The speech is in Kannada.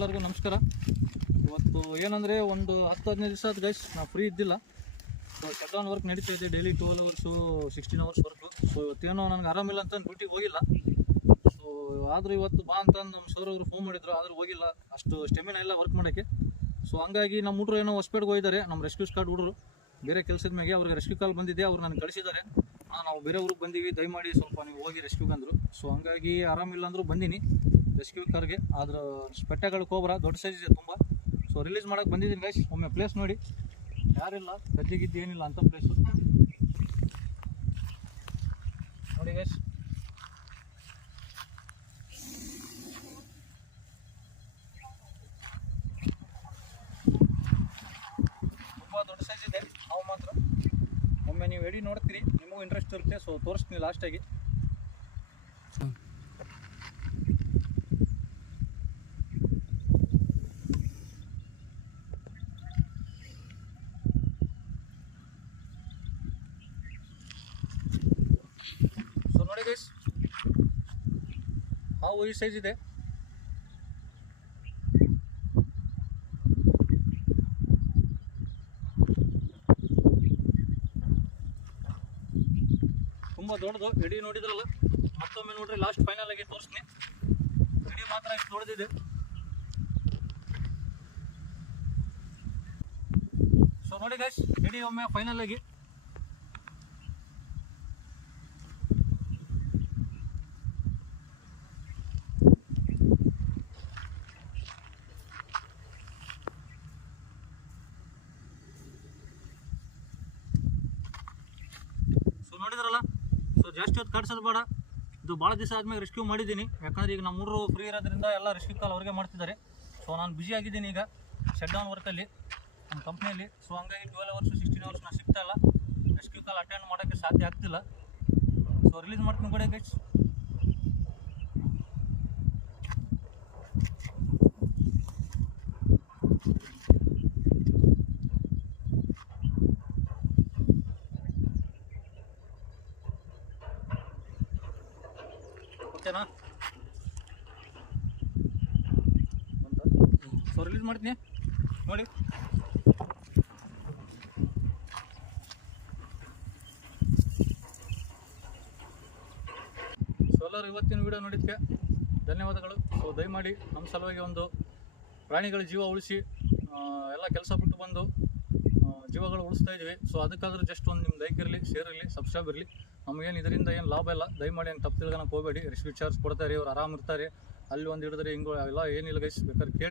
ಎಲ್ಲರಿಗೂ ನಮಸ್ಕಾರ. ಇವತ್ತು ಏನಂದರೆ ಒಂದು 10-15 ದಿವಸ ಆದ ಗೈಸ್ ನಾವು ಫ್ರೀ ಇದ್ದಿಲ್ಲ. ಸೊ ಶಟ್ ಡೌನ್ ವರ್ಕ್ ನಡೀತಾ ಇದೆ, daily 12 hours 16 hours work. So ಇವತ್ತೇನೋ ನನಗೆ ಆರಾಮಿಲ್ಲ ಅಂತ ಡ್ಯೂಟಿಗೆ ಹೋಗಿಲ್ಲ. ಸೊ ಆದರೂ ಇವತ್ತು ಬಾ ಅಂತ ನಮ್ಮ ಸರ್ ಅವರು ಫೋನ್ ಮಾಡಿದ್ರು, ಆದರೂ ಹೋಗಿಲ್ಲ, ಅಷ್ಟು ಸ್ಟೆಮಿನಾ ಇಲ್ಲ ವರ್ಕ್ ಮಾಡೋಕ್ಕೆ. ಸೊ ಹಂಗಾಗಿ ನಮ್ಮ ಹುಡುಗರು ಏನೋ ಹೊಸಪೇಟೆಗೆ ಹೋಗಿದ್ದಾರೆ, ನಮ್ಮ ರೆಸ್ಕ್ಯೂ ಸ್ಕ್ವಾಡ್ ಹುಡುಗರು ಬೇರೆ ಕೆಲಸದ ಮ್ಯಾಗೆ ಅವ್ರಿಗೆ ರೆಸ್ಕ್ಯೂ ಕಾಲ್ ಬಂದಿದೆ, ಅವ್ರು ನನಗೆ ಕಳಿಸಿದ್ದಾರೆ. ನಾವು ಬೇರೆ ಊರಿಗೆ ಬಂದೀವಿ, ದಯಮಾಡಿ ಸ್ವಲ್ಪ ನೀವು ಹೋಗಿ ರೆಸ್ಕ್ಯೂಗೆ ಅಂದರು. ಸೊ ಹಂಗಾಗಿ ಆರಾಮಿಲ್ಲ ಅಂದರೂ ಬಂದೀನಿ ರೆಸ್ಕ್ಯೂ ಕಾರ್ಗೆ. ಆದ್ರೆ ಸ್ಪೆಟ್ಟೆಗಳು ಕೋಬ್ರಾ ದೊಡ್ಡ ಸೈಜ್ ಇದೆ ತುಂಬ. ಸೊ ರಿಲೀಸ್ ಮಾಡೋಕ್ಕೆ ಬಂದಿದ್ದೀನಿ ಗೈಸ್. ಒಮ್ಮೆ ಪ್ಲೇಸ್ ನೋಡಿ, ಯಾರಿಲ್ಲ, ಗದ್ದಿಗಿದ್ದು ಏನಿಲ್ಲ ಅಂತ ಪ್ಲೇಸು ನೋಡಿ ಗೈಸ್. ತುಂಬ ದೊಡ್ಡ ಸೈಜ್ ಇದೆ. ನಾವು ಮಾತ್ರ ಒಮ್ಮೆ ನೀವು ಎಡಿ ನೋಡ್ತೀರಿ, ನಿಮಗೂ ಇಂಟ್ರೆಸ್ಟ್ ಇರುತ್ತೆ. ಸೊ ತೋರಿಸ್ತೀನಿ ಲಾಸ್ಟಾಗಿ. ಸೊ ನೋಡಿ ಗೈಸ್, ಹಾವು ಈ ಸೈಜ್ ಇದೆ. ತುಂಬ ದೊಡ್ಡದು. ಎಡಿ ನೋಡಿದ್ರಲ್ಲ, ಮತ್ತೊಮ್ಮೆ ನೋಡ್ರಿ, ಲಾಸ್ಟ್ ಫೈನಲ್ ಆಗಿ ತೋರಿಸ್ತೀನಿ. ಎಡಿ ಮಾತ್ರ ಇಷ್ಟು ದೊಡ್ಡದಿದೆ. ಸೊ ನೋಡಿ ಗೈಸ್, ಎಡಿ ಒಮ್ಮೆ ಫೈನಲ್ ಆಗಿ. ಸೊ ನೋಡಿದ್ರಲ್ಲ, ಸೊ ಜಾಸ್ತಿ ಹೊತ್ತು ಕಾಡ್ಸೋದು ಬೇಡ. ಇದು ಭಾಳ ದಿವಸ ಆದ್ಮೇಲೆ ರೆಸ್ಕ್ಯೂ ಮಾಡಿದ್ದೀನಿ, ಯಾಕಂದ್ರೆ ಈಗ ನಮ್ಮ ಹುಡುಗರು ಫ್ರೀ ಇರೋದ್ರಿಂದ ಎಲ್ಲ ರೆಸ್ಕ್ಯೂ ಕಾಲ್ ಅವ್ರಿಗೆ ಮಾಡ್ತಿದ್ದಾರೆ. ಸೊ ನಾನು ಬ್ಯುಸಿ ಆಗಿದ್ದೀನಿ ಈಗ ಶಟ್ ಡೌನ್ ವರ್ಕಲ್ಲಿ ನಮ್ಮ ಕಂಪ್ನಿಯಲ್ಲಿ. ಸೊ ಹಂಗಾಗಿ 12 ಅವರ್ಸು 16 ಅವರ್ಸ್ ನಾನು ಸಿಗ್ತಾ ಇಲ್ಲ, ರೆಸ್ಕ್ಯೂ ಕಾಲ್ ಅಟೆಂಡ್ ಮಾಡೋಕ್ಕೆ ಸಾಧ್ಯ ಆಗ್ತಿಲ್ಲ. ಸೊ ರಿಲೀಸ್ ಮಾಡ್ತೀನಿ ಕಡೆ ಗೈಸ್. ಓಕೆನಾ? ಸೊ ರಿಲೀಸ್ ಮಾಡ್ತೀನಿ ನೋಡಿ. ಸೊ ಎಲ್ಲರೂ ಇವತ್ತಿನ ವಿಡಿಯೋ ನೋಡಿದ್ದಕ್ಕೆ ಧನ್ಯವಾದಗಳು. ಸೊ ದಯಮಾಡಿ ನಮ್ಮ ಸಲುವಾಗಿ ಒಂದು ಪ್ರಾಣಿಗಳ ಜೀವ ಉಳಿಸಿ, ಎಲ್ಲ ಕೆಲಸ ಬಿಟ್ಟು ಬಂದು ಜೀವಗಳು ಉಳಿಸ್ತಾ ಇದ್ದೀವಿ. ಸೊ ಅದಕ್ಕಾದ್ರೂ ಜಸ್ಟ್ ಒಂದು ನಿಮ್ಮ ಲೈಕ್ ಇರಲಿ, ಶೇರ್ ಇರಲಿ, ಸಬ್ಸ್ಕ್ರೈಬ್ ಇರಲಿ. ನಮಗೇನು ಇದರಿಂದ ಏನು ಲಾಭ ಇಲ್ಲ, ದಯಮಾಡಿ ಏನು ತಪ್ಪು ತಿಳ್ಕೊಳಕ್ಕೆ ಹೋಗಬೇಡಿ. ರೆಸ್ಕ್ಯೂ ಚಾರ್ಜ್ ಕೊಡ್ತಾರೆ, ಅವ್ರು ಆರಾಮ್ ಇರ್ತಾರೆ. ಅಲ್ಲಿ ಒಂದು ಹಿಡಿದ್ರೆ ಹಿಂಗೆ ಎಲ್ಲ ಏನಿಲ್ಲ ಗೈಸ್, ಬೇಕಾದ್ರೆ ಕೇಳಿ.